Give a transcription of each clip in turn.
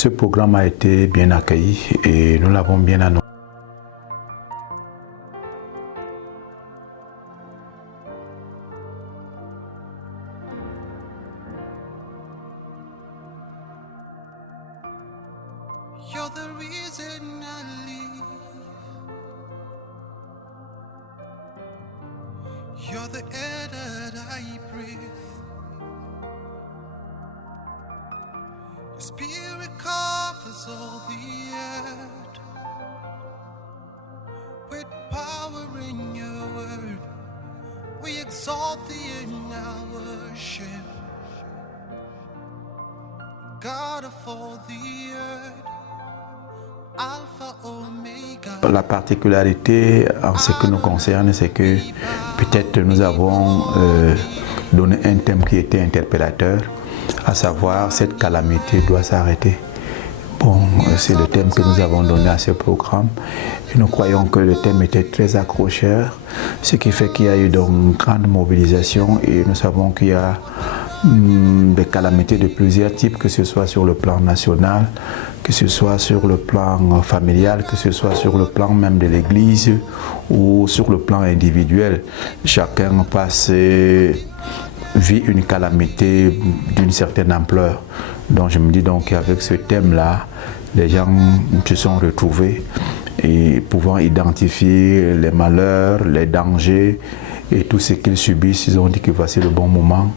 ce programme a été bien accueilli et nous l'avons bien annoncé. You're the reason I live. You're the air that I breathe. Your spirit covers all the earth. With power in your word, we exalt thee in our worship. God of all the earth. La particularité en ce qui nous concerne, c'est que peut-être nous avons donné un thème qui était interpellateur, à savoir cette calamité doit s'arrêter. Bon, c'est le thème que nous avons donné à ce programme et nous croyons que le thème était très accrocheur, ce qui fait qu'il y a eu donc une grande mobilisation et nous savons qu'il y a des calamités de plusieurs types, que ce soit sur le plan national, que ce soit sur le plan familial, que ce soit sur le plan même de l'Église ou sur le plan individuel. Chacun vit une calamité d'une certaine ampleur. Donc je me dis donc qu'avec ce thème-là, les gens se sont retrouvés et pouvant identifier les malheurs, les dangers et tout ce qu'ils subissent, ils ont dit que voici le bon moment.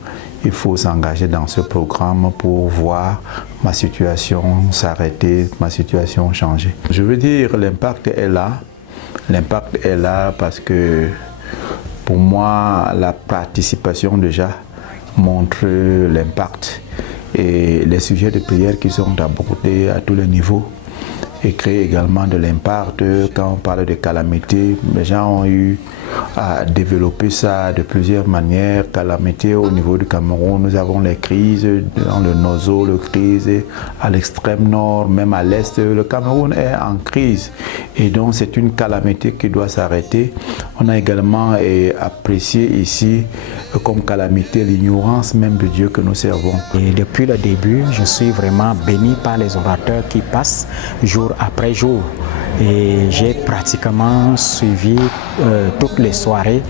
Il faut s'engager dans ce programme pour voir ma situation s'arrêter, ma situation changer. Je veux dire, l'impact est là. L'impact est là parce que pour moi, la participation déjà montre l'impact. Et les sujets de prière qui sont abordés à tous les niveaux et créent également de l'impact. Quand on parle de calamité, les gens ont eu à développer ça de plusieurs manières. Calamité au niveau du Cameroun, nous avons les crises dans le Nozo, le crise à l'extrême nord, même à l'est. Le Cameroun est en crise et donc c'est une calamité qui doit s'arrêter. On a également apprécié ici comme calamité l'ignorance même de Dieu que nous servons. Et depuis le début, je suis vraiment béni par les orateurs qui passent jour après jour. Et j'ai pratiquement suivi toutes les soirées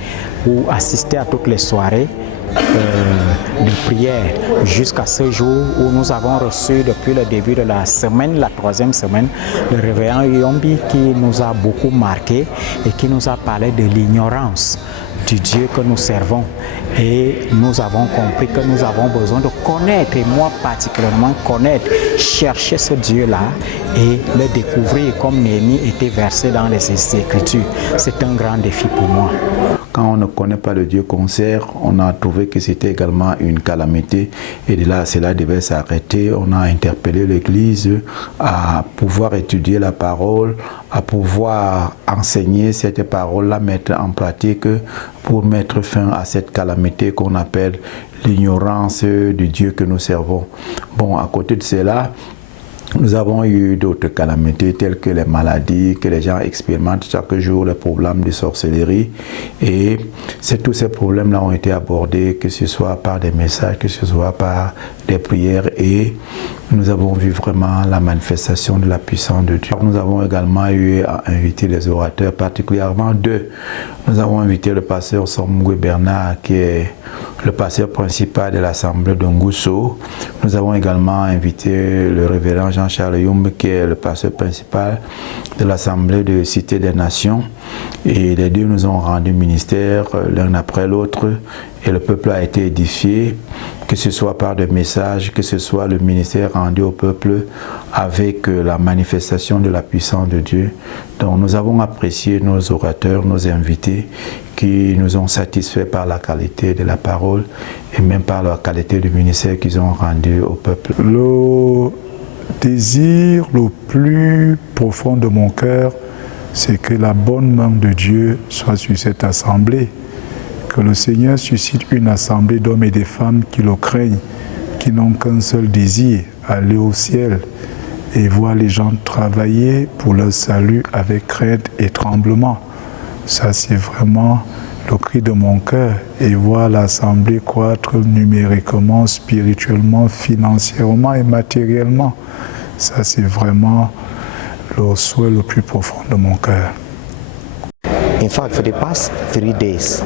ou assisté à toutes les soirées de prière jusqu'à ce jour où nous avons reçu depuis le début de la semaine, la troisième semaine, le révérend Yombi qui nous a beaucoup marqué et qui nous a parlé de l'ignorance du Dieu que nous servons. Et nous avons compris que nous avons besoin de connaître, et moi particulièrement connaître, chercher ce Dieu-là et le découvrir comme Néhémie était versé dans les Écritures. C'est un grand défi pour moi. Quand on ne connaît pas le Dieu qu'on sert, on a trouvé que c'était également une calamité et de là, cela devait s'arrêter. On a interpellé l'Église à pouvoir étudier la parole, à pouvoir enseigner cette parole-là, mettre en pratique pour mettre fin à cette calamité qu'on appelle l'ignorance du Dieu que nous servons. Bon, à côté de cela, nous avons eu d'autres calamités telles que les maladies, que les gens expérimentent chaque jour, les problèmes de sorcellerie. Et tous ces problèmes-là ont été abordés, que ce soit par des messages, que ce soit par des prières. Et nous avons vu vraiment la manifestation de la puissance de Dieu. Nous avons également eu à inviter les orateurs, particulièrement deux. Nous avons invité le pasteur Somgwe Bernard, qui est le pasteur principal de l'Assemblée de Ngousso. Nous avons également invité le révérend Jean-Charles Yumbe, qui est le pasteur principal de l'Assemblée de Cité des Nations. Et les deux nous ont rendu ministère l'un après l'autre. Et le peuple a été édifié, que ce soit par des messages, que ce soit le ministère rendu au peuple avec la manifestation de la puissance de Dieu. Donc nous avons apprécié nos orateurs, nos invités, qui nous ont satisfaits par la qualité de la parole et même par la qualité du ministère qu'ils ont rendu au peuple. Le désir le plus profond de mon cœur, c'est que la bonne main de Dieu soit sur cette assemblée. Que le Seigneur suscite une assemblée d'hommes et de femmes qui le craignent, qui n'ont qu'un seul désir, aller au ciel et voir les gens travailler pour leur salut avec crainte et tremblement. Ça, c'est vraiment le cri de mon cœur, et voir l'assemblée croître numériquement, spirituellement, financièrement et matériellement. Ça, c'est vraiment le souhait le plus profond de mon cœur. In fact, for the past 3 days,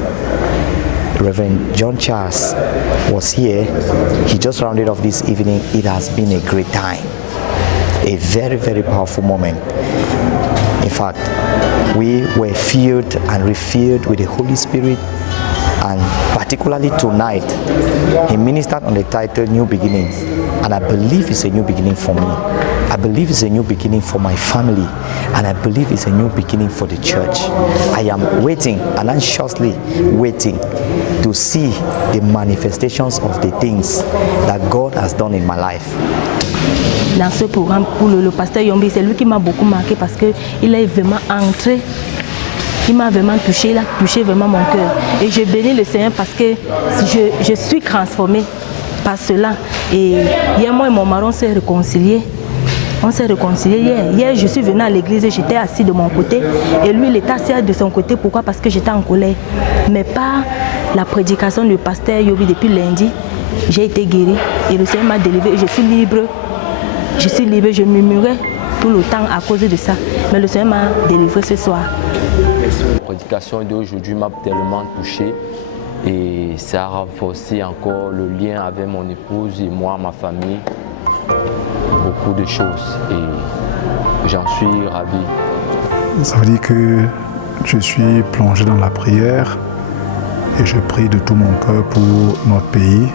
Reverend John Charles was here. He just rounded off this evening. It has been a great time, a very, very powerful moment. In fact, we were filled and refilled with the Holy Spirit, and particularly tonight, he ministered on the title New Beginnings, and I believe it's a new beginning for me. I believe it's a new beginning for my family, and I believe it's a new beginning for the church. I am waiting and anxiously waiting to see the manifestations of the things that God has done in my life. Dans ce programme, pour le pasteur Yombi, c'est lui qui m'a beaucoup marqué parce qu'il est vraiment entré, il m'a vraiment touché, il a touché vraiment mon cœur. Et je bénis le Seigneur parce que je suis transformée par cela. Et hier, moi et mon mari, on s'est réconciliés. On s'est réconciliés hier. Hier, je suis venue à l'église et j'étais assis de mon côté. Et lui, il était assis de son côté. Pourquoi? Parce que j'étais en colère. Mais par la prédication du pasteur Yobi depuis lundi, j'ai été guérie. Et le Seigneur m'a délivrée. Je suis libre. Je suis libre. Je murmurais tout le temps à cause de ça. Mais le Seigneur m'a délivrée ce soir. La prédication d'aujourd'hui m'a tellement touché. Et ça a renforcé encore le lien avec mon épouse et moi, ma famille. Beaucoup de choses et j'en suis ravi. Ça veut dire que je suis plongé dans la prière et je prie de tout mon cœur pour notre pays,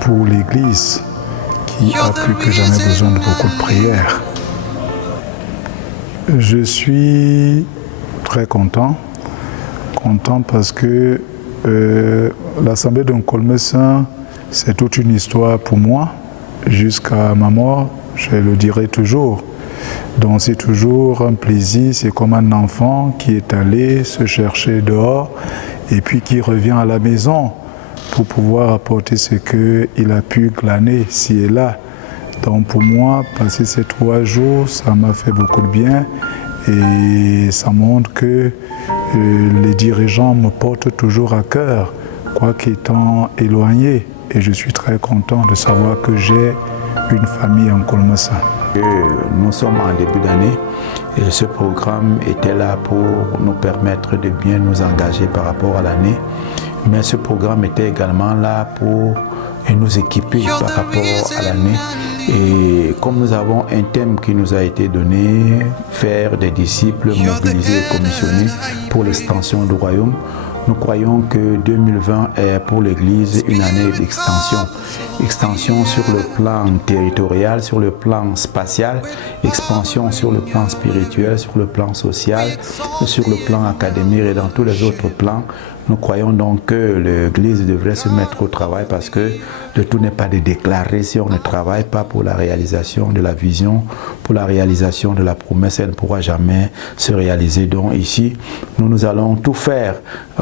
pour l'Église qui a plus que jamais besoin de beaucoup de prières. Je suis très content parce que l'Assemblée d'un Colmessin, c'est toute une histoire pour moi. Jusqu'à ma mort, je le dirai toujours. Donc c'est toujours un plaisir, c'est comme un enfant qui est allé se chercher dehors et puis qui revient à la maison pour pouvoir apporter ce qu'il a pu glaner ci et là. Donc pour moi, passer ces 3 jours, ça m'a fait beaucoup de bien et ça montre que les dirigeants me portent toujours à cœur, quoique étant éloignés. Et je suis très content de savoir que j'ai une famille en Colmessin. Nous sommes en début d'année et ce programme était là pour nous permettre de bien nous engager par rapport à l'année. Mais ce programme était également là pour nous équiper par rapport à l'année. Et comme nous avons un thème qui nous a été donné, faire des disciples mobilisés et commissionnés pour l'extension du royaume, nous croyons que 2020 est pour l'Église une année d'extension. Extension sur le plan territorial, sur le plan spatial, expansion sur le plan spirituel, sur le plan social, sur le plan académique et dans tous les autres plans. Nous croyons donc que l'Église devrait se mettre au travail parce que le tout n'est pas de déclarer si on ne travaille pas pour la réalisation de la vision, pour la réalisation de la promesse, elle ne pourra jamais se réaliser. Donc ici, nous allons tout faire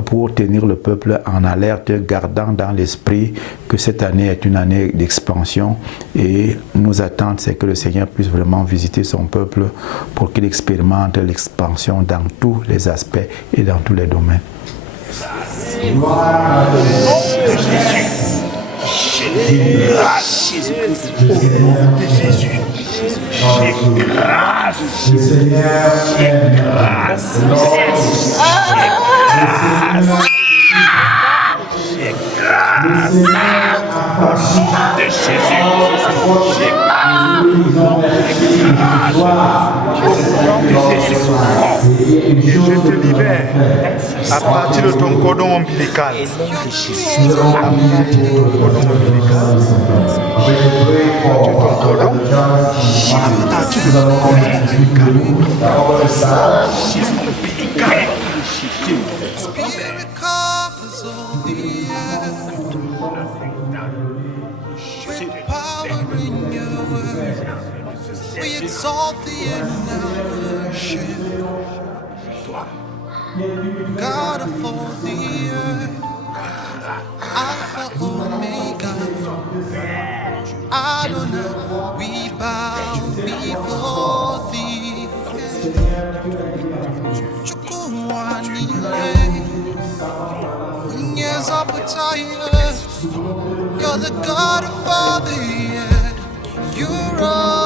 pour tenir le peuple en alerte, gardant dans l'esprit que cette année est une année d'expansion et nos attentes, c'est que le Seigneur puisse vraiment visiter son peuple pour qu'il expérimente l'expansion dans tous les aspects et dans tous les domaines. Gloire à Jésus. Grâce, Jésus. Jésus. J'ai grâce. J'ai grâce. J'ai grâce. De Jésus. Et je te libère à partir de ton cordon ombilical. À partir de ton cordon ombilical. À partir de ton cordon ombilical. Spirit covers all the earth with power in your word. We exalt thee in our worship. God of all the earth, Alpha Omega, Adonai, we bow before thee. Chukwuani, Nyezapataya, you're the God of all the earth. You're all